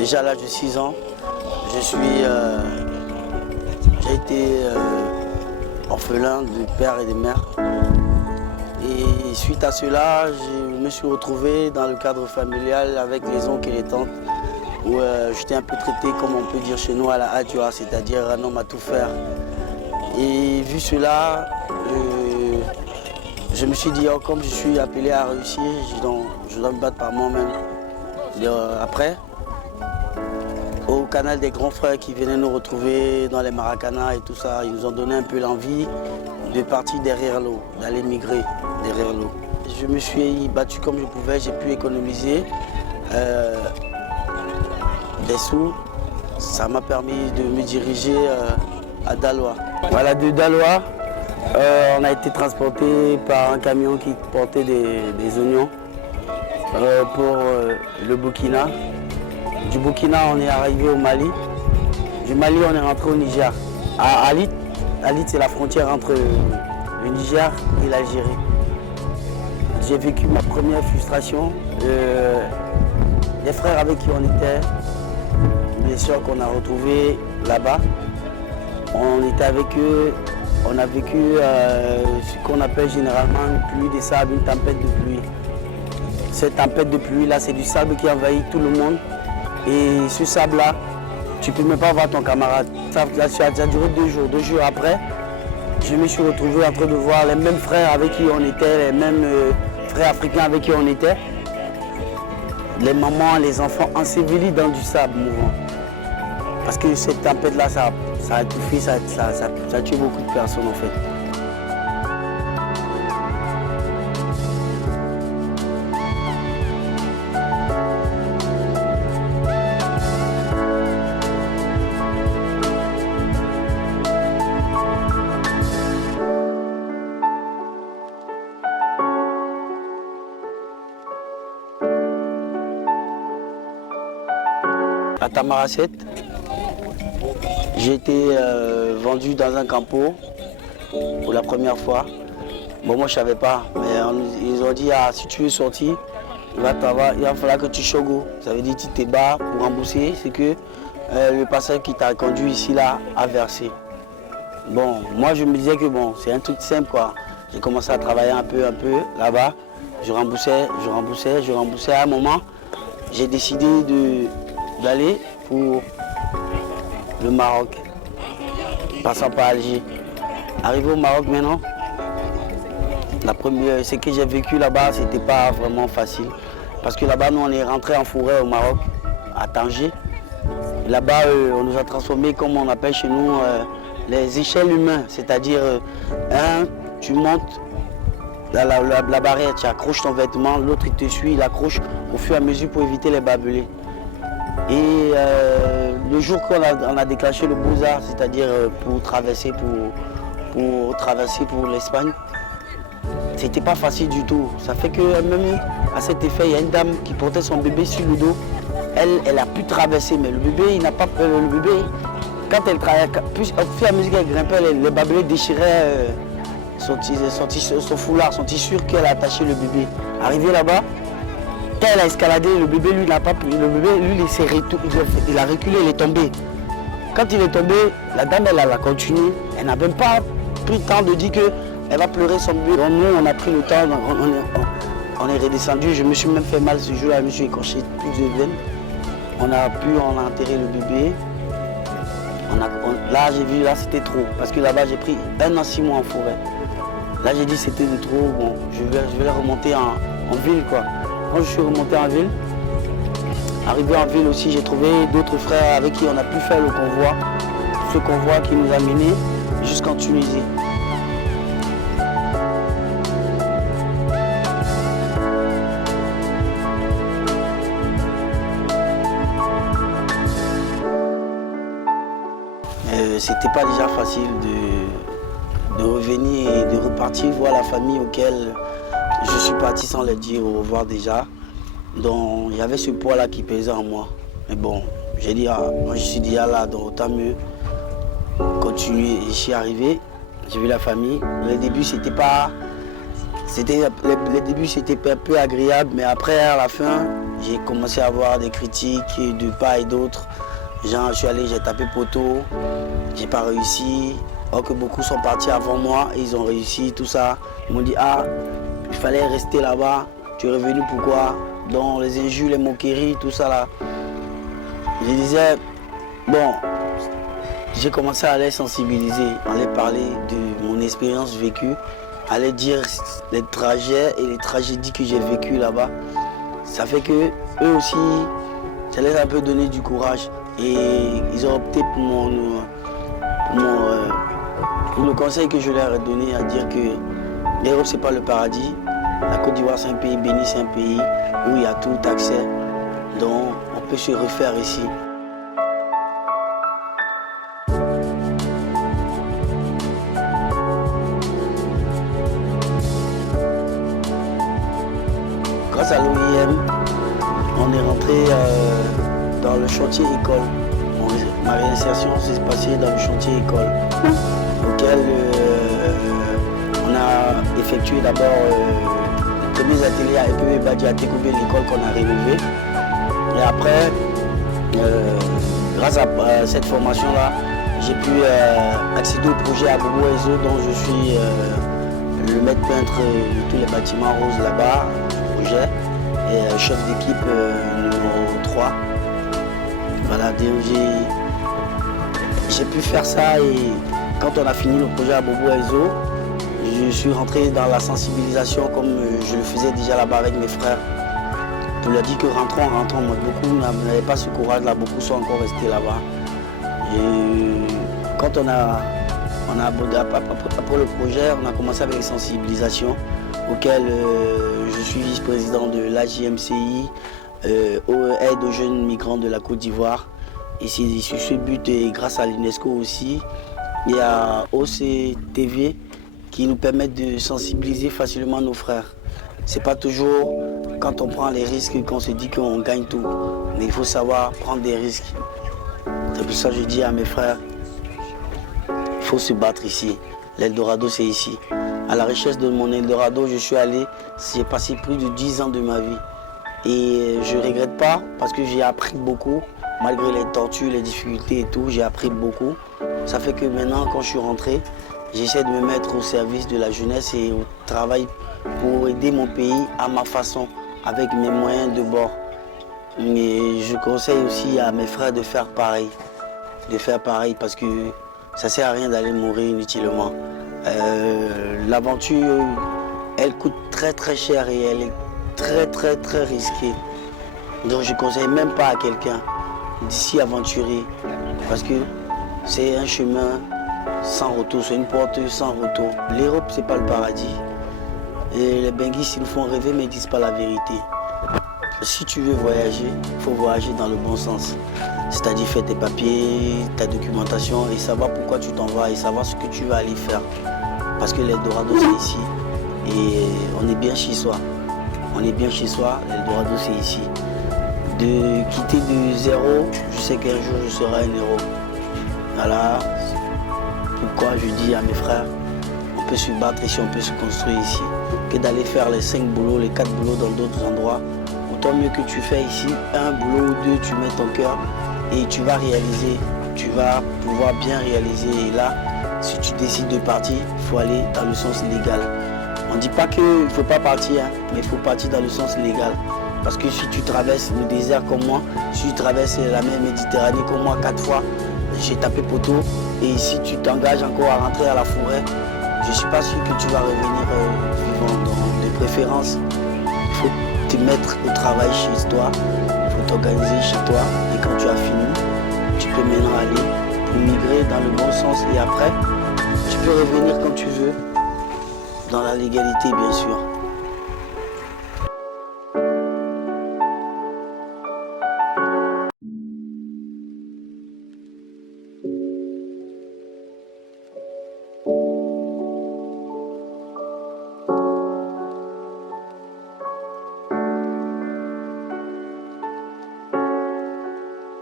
Déjà à l'âge de 6 ans, j'ai été orphelin de père et de mère. Et suite à cela, je me suis retrouvé dans le cadre familial avec les oncles et les tantes, où j'étais un peu traité, comme on peut dire chez nous, à la Adjoa, c'est-à-dire un homme à tout faire. Et vu cela, je me suis dit, oh, comme je suis appelé à réussir, je dois me battre par moi-même. Après, au canal des grands frères qui venaient nous retrouver dans les Maracanas et tout ça, ils nous ont donné un peu l'envie de partir derrière l'eau, d'aller migrer derrière l'eau. Je me suis battu comme je pouvais, j'ai pu économiser des sous. Ça m'a permis de me diriger à Daloa. Voilà, de Daloa, on a été transporté par un camion qui portait des oignons pour le Burkina. Du Burkina, on est arrivé au Mali. Du Mali, on est rentré au Niger. À Alit, c'est la frontière entre le Niger et l'Algérie. J'ai vécu ma première frustration. Les frères avec qui on était, les soeurs qu'on a retrouvés là-bas, on était avec eux, on a vécu ce qu'on appelle généralement une pluie de sable, une tempête de pluie. Cette tempête de pluie-là, c'est du sable qui envahit tout le monde. Et ce sable-là, tu ne peux même pas voir ton camarade. Ça a duré 2 jours. 2 jours après, je me suis retrouvé en train de voir les mêmes frères avec qui on était, les mêmes frères africains avec qui on était. Les mamans, les enfants ensevelis dans du sable mouvant. Parce que cette tempête-là, ça a étouffé, ça a tué beaucoup de personnes en fait. À Tamaracet, j'ai été vendu dans un campo pour la première fois. Bon, moi je ne savais pas, mais ils ont dit si tu veux sortir, il va falloir que tu chogo. Ça veut dire que tu te bats pour rembourser ce que le passeur qui t'a conduit ici là a versé. Bon, moi je me disais que bon, c'est un truc simple quoi. J'ai commencé à travailler un peu là-bas. Je remboursais. À un moment, j'ai décidé d'aller pour le Maroc, passant par Alger. Arrivé au Maroc maintenant, ce que j'ai vécu là-bas, c'était pas vraiment facile. Parce que là-bas, nous, on est rentré en forêt au Maroc, à Tanger. Là-bas, on nous a transformés, comme on appelle chez nous, les échelles humaines. C'est-à-dire, tu montes la barrière, tu accroches ton vêtement, l'autre il te suit, il accroche au fur et à mesure pour éviter les barbelés. Et le jour qu'on a déclenché le Beaux-Arts, c'est-à-dire pour traverser pour l'Espagne, c'était pas facile du tout. Ça fait que même à cet effet, il y a une dame qui portait son bébé sur le dos. Elle a pu traverser, mais le bébé, il n'a pas peur. Le bébé, quand elle travaillait, au fur et à mesure qu'elle grimpait, les barbelés déchiraient son foulard, son tissu qu'elle a attaché le bébé. Arrivé là-bas, quand elle a escaladé, le bébé, lui, n'a pas pu. Le bébé, lui, il a reculé, il est tombé. Quand il est tombé, la dame, elle a continué. Elle n'a même pas pris le temps de dire qu'elle va pleurer son bébé. Donc nous, on a pris le temps, on est redescendu. Je me suis même fait mal ce jour-là, je me suis écorché plus de veines. On a enterré le bébé. Là, j'ai vu, là, c'était trop. Parce que là-bas, j'ai pris 1 an 6 mois en forêt. Là, j'ai dit c'était de trop. Bon, je vais remonter en ville, quoi. Quand je suis remonté en ville, arrivé en ville aussi, j'ai trouvé d'autres frères avec qui on a pu faire le convoi. Ce convoi qui nous a menés jusqu'en Tunisie. C'était pas déjà facile de revenir et de repartir voir la famille auquel je suis parti sans leur dire au revoir déjà. Donc il y avait ce poids-là qui pesait en moi. Mais bon, j'ai dit, moi je suis déjà là, donc autant mieux continuer. Je suis arrivé, j'ai vu la famille. Au début, c'était pas Les débuts, c'était un peu agréable, mais après, à la fin, j'ai commencé à avoir des critiques de part et d'autre. Genre, je suis allé, j'ai tapé poteau, j'ai pas réussi. Or que beaucoup sont partis avant moi et ils ont réussi, tout ça. Ils m'ont dit, ah, il fallait rester là-bas, tu es revenu pourquoi? Donc les injures, les moqueries, tout ça là. Je disais, bon, j'ai commencé à les sensibiliser, à les parler de mon expérience vécue, à les dire les trajets et les tragédies que j'ai vécues là-bas. Ça fait que eux aussi, ça les a un peu donné du courage et ils ont opté pour le conseil que je leur ai donné, à dire que l'Europe c'est pas le paradis. La Côte d'Ivoire c'est un pays béni, c'est un pays où il y a tout accès, donc on peut se refaire ici. Grâce à l'OIM, on est rentré dans le chantier école. Ma réinsertion s'est passée dans le chantier école, auquel on a effectué d'abord les premiers ateliers à EPE Badji à Tekoubé, l'école qu'on a rénovée. Et après, grâce à cette formation-là, j'ai pu accéder au projet à Bobo Ezo, dont je suis le maître peintre de tous les bâtiments roses là-bas, projet, et chef d'équipe numéro 3. Voilà, j'ai pu faire ça et quand on a fini le projet à Bobo Ezo, je suis rentré dans la sensibilisation comme je le faisais déjà là-bas avec mes frères. Pour leur dire que rentrons, beaucoup n'avaient pas ce courage-là, beaucoup sont encore restés là-bas. Et quand pour le projet, on a commencé avec les sensibilisations auxquelles je suis vice-président de l'AJMCI, aide aux jeunes migrants de la Côte d'Ivoire. Et c'est sur ce but, et grâce à l'UNESCO aussi, il y a OCTV qui nous permettent de sensibiliser facilement nos frères. C'est pas toujours quand on prend les risques qu'on se dit qu'on gagne tout, mais il faut savoir prendre des risques. C'est pour ça que je dis à mes frères, il faut se battre ici. L'Eldorado c'est ici. À la recherche de mon Eldorado, je suis allé, j'ai passé plus de 10 ans de ma vie. Et je ne regrette pas parce que j'ai appris beaucoup. Malgré les tortures, les difficultés et tout, j'ai appris beaucoup. Ça fait que maintenant, quand je suis rentré, j'essaie de me mettre au service de la jeunesse et au travail pour aider mon pays à ma façon, avec mes moyens de bord. Mais je conseille aussi à mes frères de faire pareil. De faire pareil parce que ça ne sert à rien d'aller mourir inutilement. L'aventure, elle coûte très très cher et elle est très risquée. Donc je ne conseille même pas à quelqu'un d'ici aventurer parce que c'est un chemin sans retour, c'est une porte sans retour. L'Europe c'est pas le paradis et les benguistes ils nous font rêver mais ils disent pas la vérité. Si tu veux voyager, il faut voyager dans le bon sens, c'est-à-dire faire tes papiers, ta documentation et savoir pourquoi tu t'en vas et savoir ce que tu vas aller faire parce que l'Eldorado c'est ici et on est bien chez soi. On est bien chez soi, l'Eldorado c'est ici. De quitter de zéro, je sais qu'un jour je serai un héros. Voilà pourquoi je dis à mes frères, on peut se battre ici, on peut se construire ici, que d'aller faire les 5 boulots, les 4 boulots dans d'autres endroits. Autant mieux que tu fais ici, un boulot ou deux, tu mets ton cœur et tu vas réaliser, tu vas pouvoir bien réaliser. Et là, si tu décides de partir, il faut aller dans le sens légal. On ne dit pas qu'il ne faut pas partir, hein, mais il faut partir dans le sens légal. Parce que si tu traverses le désert comme moi, si tu traverses la mer Méditerranée comme moi 4 fois, j'ai tapé poteau. Et si tu t'engages encore à rentrer à la forêt, je ne suis pas sûr que tu vas revenir vivant. Donc, de préférence, il faut te mettre au travail chez toi, il faut t'organiser chez toi. Et quand tu as fini, tu peux maintenant aller pour migrer dans le bon sens. Et après, tu peux revenir quand tu veux, dans la légalité bien sûr.